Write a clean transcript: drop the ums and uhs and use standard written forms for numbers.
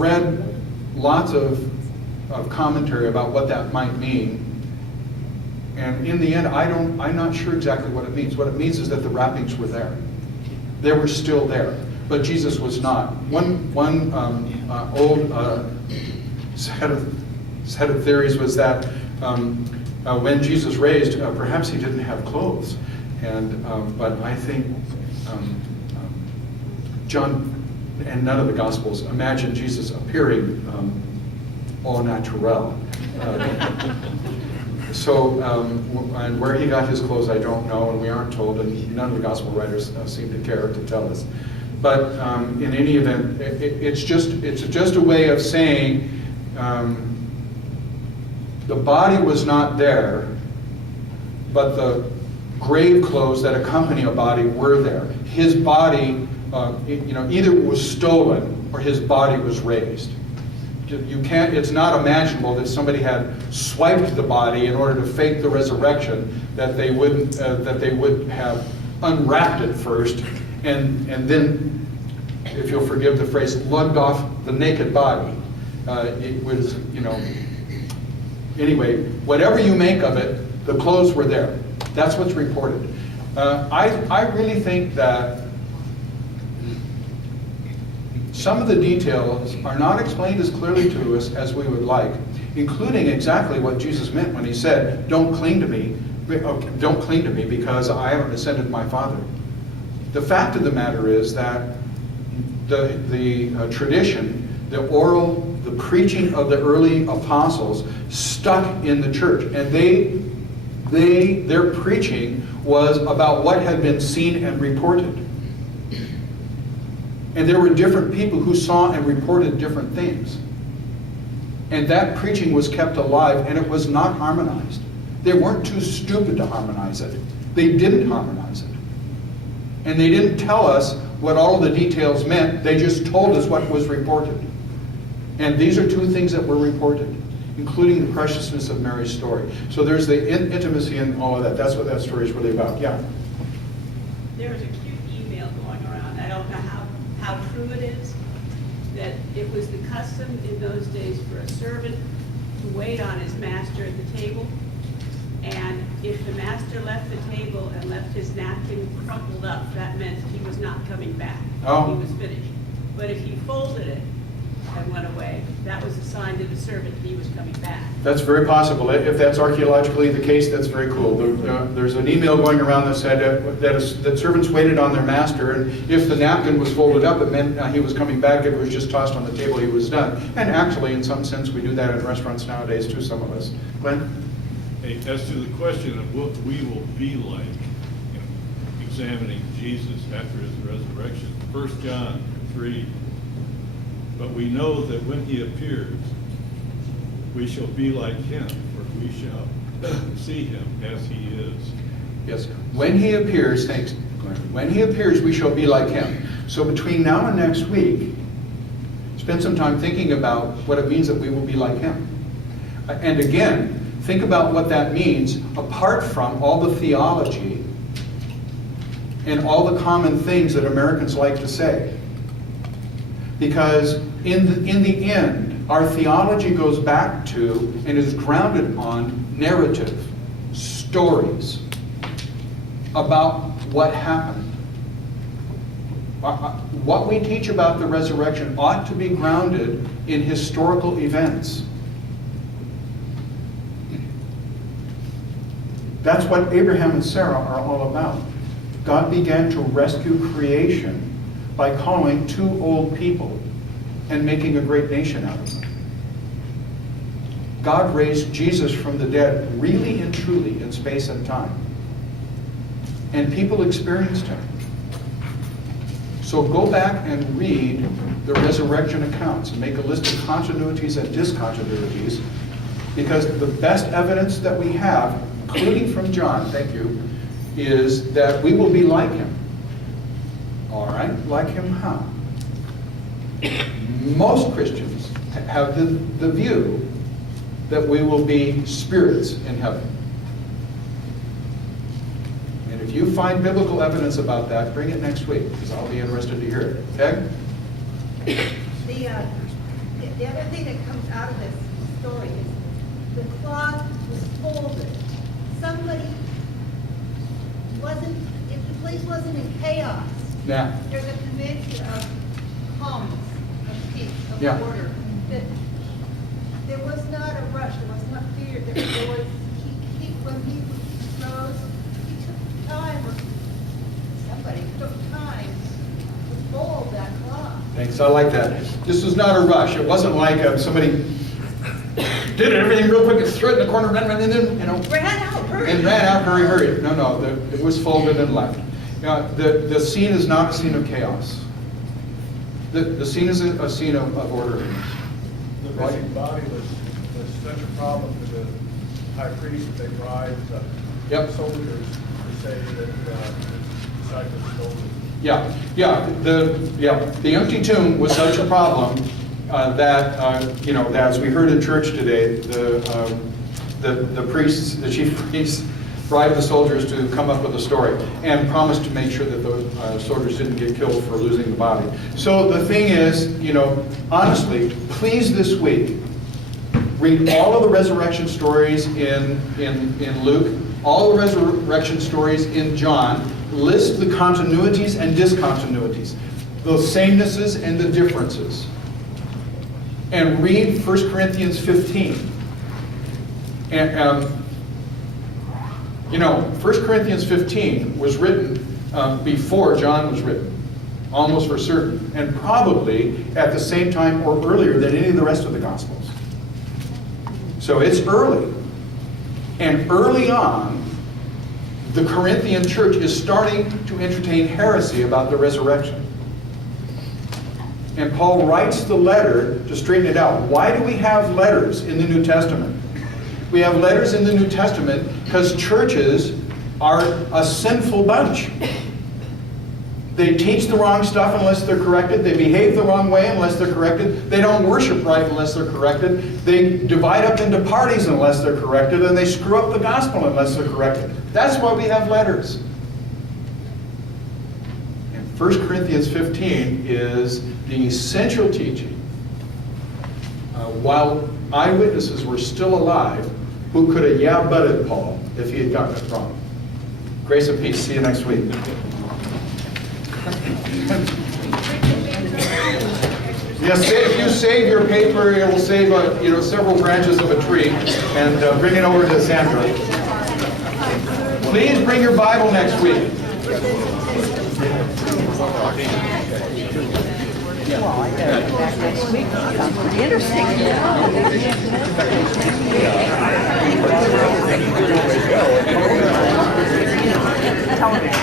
read lots of commentary about what that might mean. And in the end, I'm not sure exactly what it means. What it means is that the wrappings were there. They were still there, but Jesus was not. One old set of theories was that when Jesus raised, perhaps he didn't have clothes. But I think John and none of the Gospels imagine Jesus appearing au naturel. And where he got his clothes, I don't know, and we aren't told, and none of the Gospel writers seem to care to tell us. But in any event, it's just a way of saying the body was not there, but the grave clothes that accompany a body were there. His body, either was stolen or his body was raised. It's not imaginable that somebody had swiped the body in order to fake the resurrection, that they would have unwrapped it first, and then, if you'll forgive the phrase, lugged off the naked body. It was, anyway, whatever you make of it, the clothes were there. That's what's reported. I really think that some of the details are not explained as clearly to us as we would like, including exactly what Jesus meant when he said, don't cling to me because I haven't ascended to my Father. The fact of the matter is that the tradition, the oral, the preaching of the early apostles stuck in the church, and their preaching was about what had been seen and reported. And there were different people who saw and reported different things. And that preaching was kept alive, and it was not harmonized. They weren't too stupid to harmonize it. They didn't harmonize it. And they didn't tell us what all of the details meant. They just told us what was reported. And these are two things that were reported, including the preciousness of Mary's story. So there's the intimacy and all of that. That's what that story is really about. Yeah? There was a cute email going around. I don't know how true it is, that it was the custom in those days for a servant to wait on his master at the table, and if the master left the table and left his napkin crumpled up, that meant he was not coming back. Oh. He was finished. But if he folded it and went away, that was a sign to the servant he was coming back. That's very possible. If that's archaeologically the case, that's very cool. There's an email going around that said that servants waited on their master, and if the napkin was folded up, it meant he was coming back. If it was just tossed on the table, he was done. And actually, in some sense, we do that in restaurants nowadays too, some of us. Glenn? Hey, as to the question of what we will be like examining Jesus after his resurrection, 1 John 3, but we know that when he appears, we shall be like him, for we shall see him as he is. Yes. When he appears, thanks, Glenn. When he appears, we shall be like him. So between now and next week, spend some time thinking about what it means that we will be like him. And again, think about what that means apart from all the theology and all the common things that Americans like to say. Because in the end, our theology goes back to and is grounded on narrative, stories about what happened. What we teach about the resurrection ought to be grounded in historical events. That's what Abraham and Sarah are all about. God began to rescue creation by calling two old people and making a great nation out of them. God raised Jesus from the dead really and truly in space and time. And people experienced him. So go back and read the resurrection accounts and make a list of continuities and discontinuities, because the best evidence that we have, including from John, thank you, is that we will be like him. All right, like him how? Most Christians have the view that we will be spirits in heaven. And if you find biblical evidence about that, bring it next week, because I'll be interested to hear it. Okay? the other thing that comes out of this story is the cloth was folded. Somebody wasn't, if the place wasn't in chaos, Now, there's a convention of calmness, of peace, of Yeah. order. That there was not a rush, there was not fear, there was, when he rose, he took time, or somebody took time to fold that cloth. thanks, I like that. This was not a rush. It wasn't like somebody did everything real quick and threw it in the corner, and then, you know, Ran out, hurry. and ran out, hurry, hurry. No, it was folded and left. Now, the scene is not a scene of chaos. The scene is a scene of order. The missing body was such a problem for the high priest that they bribed Yep. soldiers to say that the disciples stole it. The empty tomb was such a problem that, you know, as we heard in church today, the priests, the chief priests, bribed the soldiers to come up with a story and promised to make sure that those soldiers didn't get killed for losing the body. So the thing is, you know, honestly, please this week, read all of the resurrection stories in Luke, all the resurrection stories in John, list the continuities and discontinuities, the samenesses and the differences. And read 1 Corinthians 15. And, you know, 1 Corinthians 15 was written before John was written, almost for certain, and probably at the same time or earlier than any of the rest of the Gospels. So it's early. And early on, the Corinthian church is starting to entertain heresy about the resurrection. And Paul writes the letter to straighten it out. Why do we have letters in the New Testament? We have letters in the New Testament because churches are a sinful bunch. They teach the wrong stuff unless they're corrected. They behave the wrong way unless they're corrected. They don't worship right unless they're corrected. They divide up into parties unless they're corrected. And they screw up the gospel unless they're corrected. That's why we have letters. And 1 Corinthians 15 is the essential teaching. While eyewitnesses were still alive, who could have yeah-butted Paul if he had gotten it wrong. Grace and peace. See you next week. Yes, if you save your paper, it will save several branches of a tree, and bring it over to Sandra. Please bring your Bible next week. Well, I gotta go back next week. Sounds pretty interesting. Television.